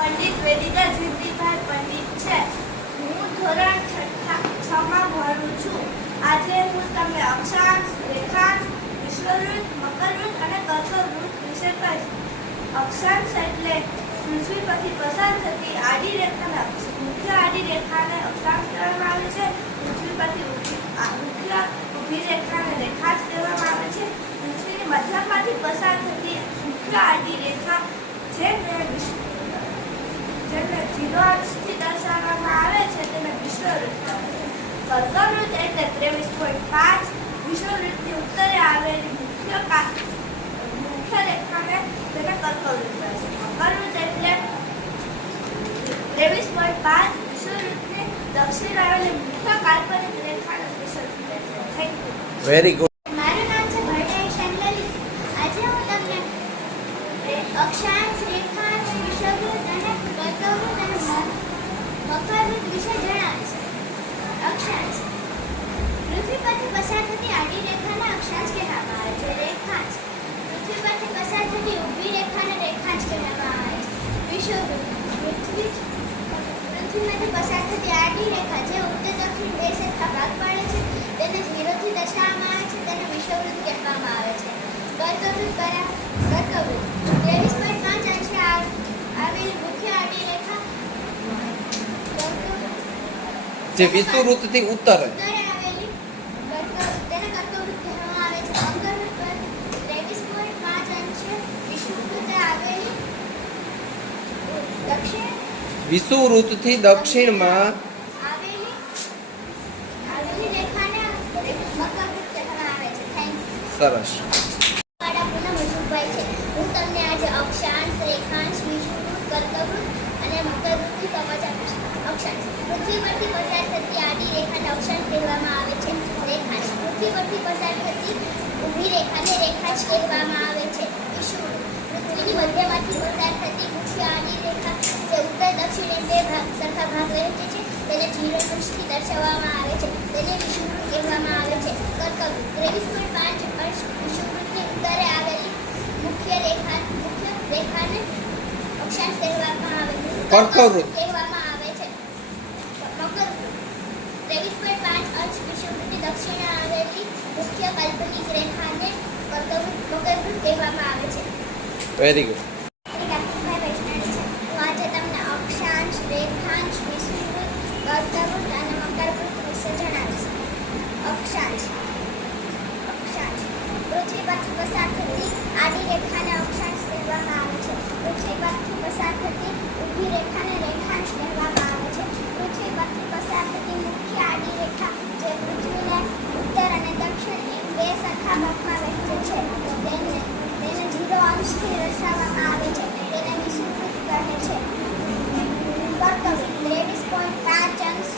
પંડિત વેદિકા જીવતીભાઈ પંડિત છે. હું ધોરણ 6માં ભણું છું. આજે હું તમને અક્ષાંશ, રેખાંશ, વિષુવવૃત્ત, મકરવૃત્ત અને કર્કવૃત્ત વિશે કહીશ. અક્ષાંશ એટલે પૃથ્વી પરથી પસાર થતી આડી રેખાને મુખ્ય આડી રેખાને અક્ષાંશ કહેવામાં આવે છે. પૃથ્વી પરથી મુખ્ય ઊભી રેખાને રેખાંશ કહેવામાં આવે છે. પૃથ્વીની મધ્યમાંથી પસાર થતી મુખ્ય આડી રેખા જેને 0 અંશથી દર્શાવવામાં આવે છે તેને વિષુવવૃત્ત કહે છે. કર્કવૃત્ત એટલે 23.5 વિષુવવૃત્તની ઉત્તરે આવેલી મુખ્ય રેખાને તેને કર્કવૃત્ત કહે છે. મકરવૃત્ત એટલે 23.5 વિષુવવૃત્તની દક્ષિણે આવેલી મુખ્ય કાલ્પનિક રેખાને વિષુવવૃત્ત કહે છે. Thank you. Very good. મારું નામ છે ભરડાઈ શાંતલાલી. આજે હું તમને અક્ષાંશ, રેખાંશ, વિષુવવૃત્ત અને કર્કવૃત્ત અને મકરવૃત્ત વિશે જણાવીશ. અક્ષાંશ પૃથ્વી પરથી પસાર થતી આડી રેખાને અક્ષાંશ કહેવામાં આવે છે. રેખાંશ પૃથ્વી પરથી પસાર થતી ઊભી રેખાને રેખાંશ કહેવામાં આવે છે. વિષુવવૃત્ત પૃથ્વીમાંથી પસાર થતી આડી રેખા જે ઉત્તર દક્ષિણ બે સરખા ભાગ પાડે છે તેને 0 થી દર્શાવવામાં આવે છે તેને વિષુવવૃત્ત કહેવામાં આવે છે. કર્કવૃત્ત 23.5 અંશે આવેલી મુખ્ય આડી રેખા જે વિષુવવૃત્તથી ઉત્તરે આવેલી તેને કર્કવૃત્ત કહેવામાં આવે છે. મકરવૃત્ત 23.5 અંશે વિષુવવૃત્તે આવેલી વિષુવવૃત્તથી દક્ષિણમાં આવેલી રેખાને મકરવૃત્ત કહેવામાં આવે છે. Thank you. સરસ. હું તમને આજે અક્ષાંશ, રેખાંશ, વિષુવવૃત્ત, કર્કવૃત્ત અને મકરવૃત્તની સમજ આપીશ. અક્ષાંશ પૃથ્વી પરથી પસાર થતી આડી રેખાને અક્ષાંશ કહેવામાં આવે છે. રેખાંશ પૃથ્વી પરથી પસાર થતી ઊભી રેખાને રેખાંશ કહેવામાં આવે છે. વિષુવવૃત્ત પૃથ્વીની મધ્યમાંથી પસાર થતી મુખ્ય આડી રેખા જે ઉત્તર દક્ષિણ એમ બે સરખા ભાગ વહેંચે છે તેને 0 અંશથી દર્શાવવામાં આવે છે તેને વિષુવવૃત્ત કહેવામાં આવે છે. કર્કવૃત્ત 23.5 અંશ વિષુવવૃત્તની ઉત્તરે આવેલી મુખ્ય રેખાને અક્ષાંશ કહેવામાં આવે છે. કર્કવૃત્ત કહેવામાં આવે છે. મકરવૃત્ત 23.5 અંશ વિષુવવૃત્તની દક્ષિણે આવેલી મુખ્ય કાલ્પનિક રેખાને મકરવૃત્ત કહેવામાં આવે છે. Very good. હું આજે તમને અક્ષાંશ, રેખાંશ, વિષુવવૃત્ત, કર્કવૃત્ત અને મકરવૃત્ત વિશે જણાવીશ. અક્ષાંશ પૃથ્વી પરથી પસાર થતી આડી રેખાને અક્ષાંશ કહેવામાં આવે છે. પૃથ્વી પરથી પસાર થતી ઊભી રેખાને રેખાંશ કહેવામાં આવે છે. પૃથ્વી પરથી પસાર થતી મુખ્ય આડી રેખા જે પૃથ્વીને ઉત્તર અને દક્ષિણ એમ બે સરખા ભાગમાં વહેંચે છે તેને 0 અંશથી દર્શાવવામાં આવે છે તેને વિષુવવૃત્ત કહે છે. કર્કવૃત્ત 23.5 અંશ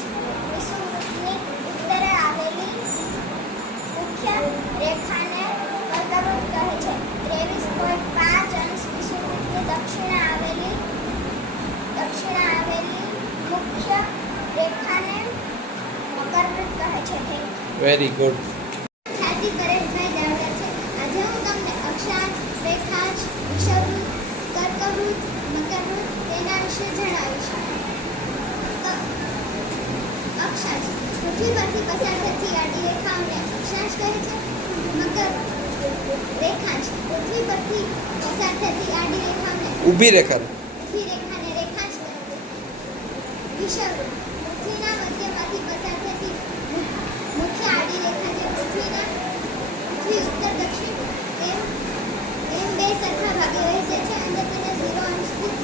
વિષુવવૃત્તની ઉત્તરે આવેલી મુખ્ય રેખાને કર્કવૃત્ત કહે છે. 23.5 અંશ વિષુવવૃત્તની દક્ષિણે આવેલી મુખ્ય રેખાને મકરવૃત્ત કહે છે. Very good. ખ્યાતિ પરેશભાઈ દેવડા છે. આજે હું તમને અક્ષાંશ, રેખાંશ, વિષુવવૃત્ત, કર્કવૃત્ત, મકરવૃત્ત તેના વિશે જણાવીશ. અક્ષાંશ પૃથ્વી પરથી પસાર થતી આડી રેખાઓને અક્ષાંશ કહે છે. રેખાંશ પૃથ્વી પરથી પસાર થતી આડી રેખાઓને ઊભી રેખાને રેખાંશ કહે છે. વિષુવવૃત્ત પૃથ્વીના મધ્યમાંથી પસાર થતી મુખ્ય આડી રેખા જે પૃથ્વી ઉત્તર દક્ષિણ એમ બે સરખા ભાગે વહેંચે છે અને તેને 0 અંશથી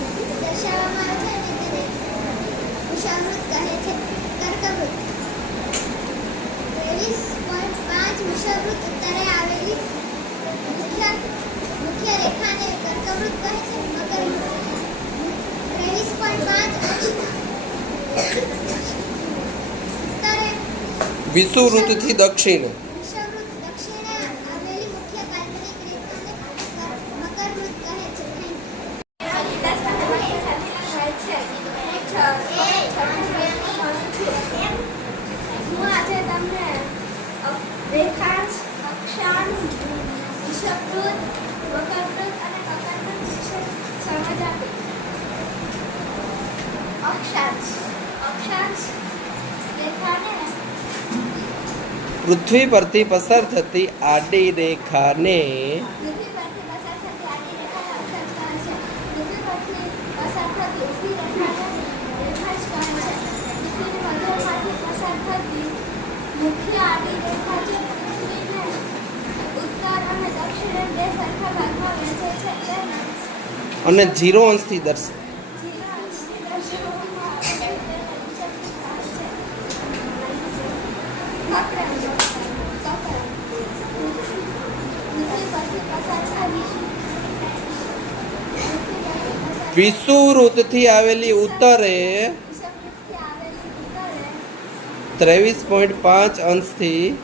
દર્શાવવામાં આવે છે અને તેને વિષુવવૃત્ત કહે છે. કર્કવૃત્ત 23.5 વિષુવવૃત્ત ઉત્તરે આવેલી મુખ્ય રેખાને કર્કવૃત્ત કહે છે. મકરવૃત્ત 23.5 ઉત્તરે વિષુવવૃત્તથી દક્ષિણે વિષુવવૃત્ત દક્ષિણે આવેલી મુખ્ય કાલ્પનિક રેખાને મકરવૃત્ત કહે છે. હું આજે તમને રેખાંશ, અક્ષાંશ, વિષુવવૃત્ત, મકરવૃત્ત અને કર્કવૃત્ત વિશે સમજ આપીશ. અક્ષાંશ અક્ષાંશ રેખાને પૃથ્વી પરથી પસાર થતી આડી રેખાને પૃથ્વી પરથી પસાર થતી આડી રેખાને અક્ષાંશ કહે છે. પૃથ્વી પરથી પસાર થતી ઊભી રેખાને રેખાંશ કહે છે. પૃથ્વીની મધ્યમાંથી પસાર થતી મુખ્ય આડી રેખા જે પૃથ્વીને ઉત્તર અને દક્ષિણે બે સરખા ભાગમાં વહેંચે છે તેને અને 0 અંશથી દર્શાવે. જીરો અંશથી દર્શાવવામાં આવે છે. તેને વિચલિત કહે છે. વક્રાંશ પૃથ્વી પરથી પસાર થતી વિષુવવૃત્તથી આવેલી ઉત્તરે વિષુવવૃત્તથી આવેલી ઉત્તરે 23.5 અંશથી 23.5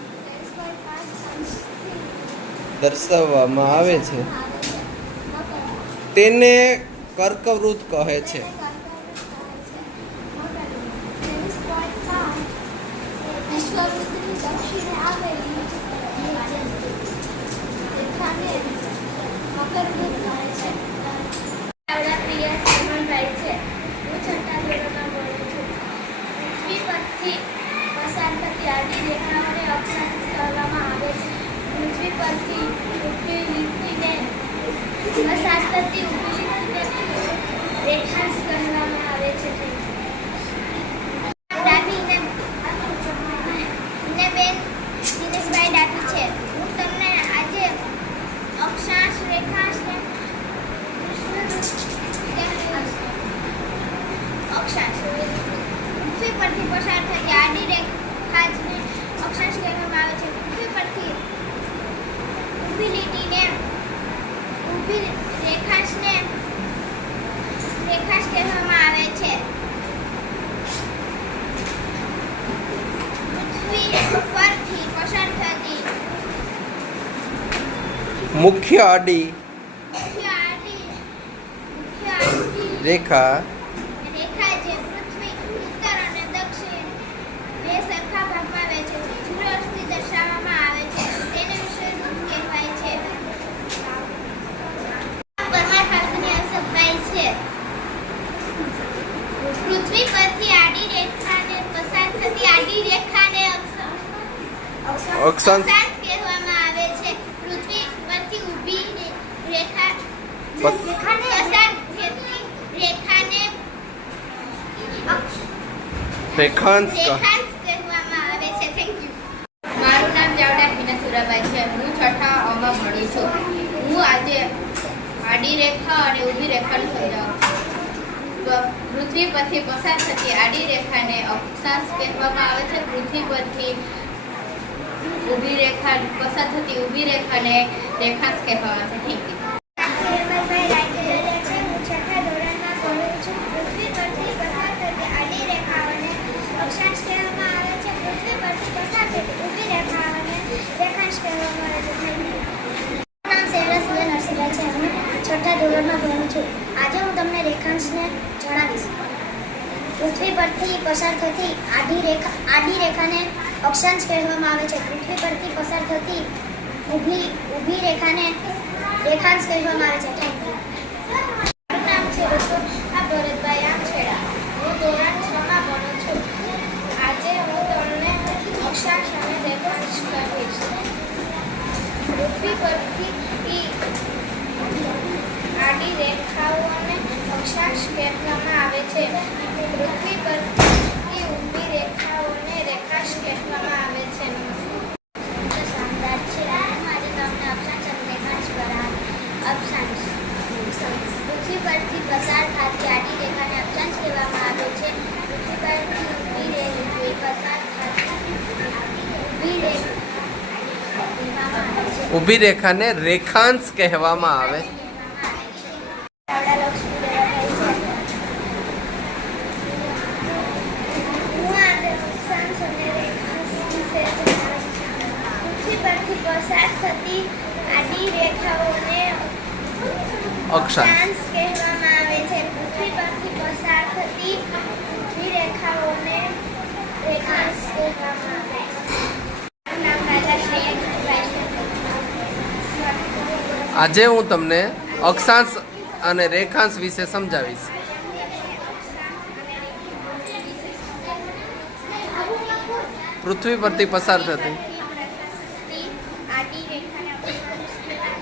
અંશથી દર્શાવવામાં આવે છે. તેને કર્કવૃત્ત કહે છે. વિશ્વવૃત્તની દક્ષિણે આવેલી રેખાને મકરવૃત્ત કહે છે. મારા પ્રિય શ્રીમનભાઈ છે. હું છઠ્ઠા ધોરણમાં ભણું છું. પૃથ્વી પરથી પસાર થતી આડી રેખાઓને અક્ષાંશ કહેવામાં આવે છે. પૃથ્વી પરથી ઊભી લીટીને પસાર થતી ઊભી લીટીને રેખાંશ કહેવામાં આવે છે. ડાબીને બેન દિનેશભાઈ ડાબી છે. હું તમને આજે અક્ષાંશ રેખાંશ ને અક્ષાંશ પૃથ્વી પરથી પસાર થતી આડી રેખાને અક્ષાંશ કહેવામાં આવે છે. પૃથ્વી પરથી ઊભી લીટીને ઊભી રેખાંશને રેખાંશ કહેવામાં આવે છે. પૃથ્વી પરથી પસાર થતી મુખ્ય આડી મુખ્ય આડી રેખા રેખા જે પૃથ્વી ઉત્તર અને દક્ષિણ બે સરખા ભાગમાં વહેંચે છે. જીરો અંશથી દર્શાવવામાં આવે છે. તેને વિષુવવૃત્ત કહેવાય છે. પરમાર કાવ્યની અસભાઈ છે. પૃથ્વી પરથી આડી રેખાને પસાર થતી આડી રેખાને અક્ષાંશ કહેવામાં આવે છે. પૃથ્વી પરથી ઊભી રેખા પસ- રેખાને પસાર થતી રેખાને રેખાંશ કહે. રેખાંશ કહેવામાં આવે છે. Thank you. મારું નામ ચાવડા હિના સુરાબાઈ છે. હું છઠ્ઠા અમાં ભણું છું. હું આજે આડી રેખા અને ઊભી રેખાને સમજાવું છું. પૃથ્વી પરથી પસાર થતી આડી રેખાને અક્ષાંશ કહેવામાં આવે છે. પૃથ્વી પરથી ઊભી રેખા પસાર થતી ઊભી રેખાને રેખાંશ કહેવામાં આવે છે. Thank you. હેમલભાઈ રાજેન્દ્ર છે. હું છઠ્ઠા ધોરણમાં ભણું છું. પૃથ્વી પરથી પસાર થતી આડી રેખાઓને અક્ષાંશ કહેવામાં આવે છે. પૃથ્વી પરથી પસાર થતી ઊભી રેખાઓને રેખાંશ કહેવામાં આવે છે. Thank you. મારું નામ સેરસિયા નરસિંહભાઈ છે. હું છઠ્ઠા ધોરણમાં ભણું છું. આજે હું તમને રેખાંશને જણાવીશ. પૃથ્વી પરથી પસાર થતી આડી રેખાને અક્ષાંશ કહેવામાં આવે છે. પૃથ્વી પરથી પસાર થતી ઊભી રેખાને રેખાંશ કહેવામાં આવે છે. Thank you. મારું નામ છે ઋતુભા ભરતભાઈ આમછેડા. હું ધોરણ 6 માં ભણું છું. આજે હું તમને અક્ષાંશ અને રેખાંશ કહીશ. પૃથ્વી પરથી આડી રેખાઓને અક્ષાંશ કહેવામાં આવે છે. પૃથ્વી પરથી ઊભી રેખાઓને રેખાંશ કહેવામાં આવે છે. નમસ્કાર. છે. હું આજે તમને અક્ષાંશ અને રેખાંશ અક્ષાંશ પૃથ્વી પરથી પસાર થતી આડી રેખાને અક્ષાંશ કહેવામાં આવે છે. પૃથ્વી પરથી ઊભી પસાર થતી ઊભી રેખા કહેવામાં આવે છે. ઊભી રેખાને રેખાંશ કહેવામાં આવે. ચાવડા લક્ષ્મી દેવાભાઈ છે. હું આજે અક્ષાંશ અને રેખાંશ વિશે જણાવીશ. પૃથ્વી પરથી પસાર થતી આડી રેખાઓને અક્ષાંશ કહેવામાં આવે છે. પૃથ્વી પરથી પસાર થતી ઊભી રેખાઓને રેખાંશ કહેવામાં આવે છે. મારું નામ રાજા શ્રેયા ગીતભાઈ છે. આજે હું તમને અક્ષાંશ અને રેખાંશ વિશે સમજાવીશ. અક્ષાંશ અને રેખાંશ પૃથ્વી પરથી પસાર થતી આડી રેખાને અક્ષાંશ કહેવામાં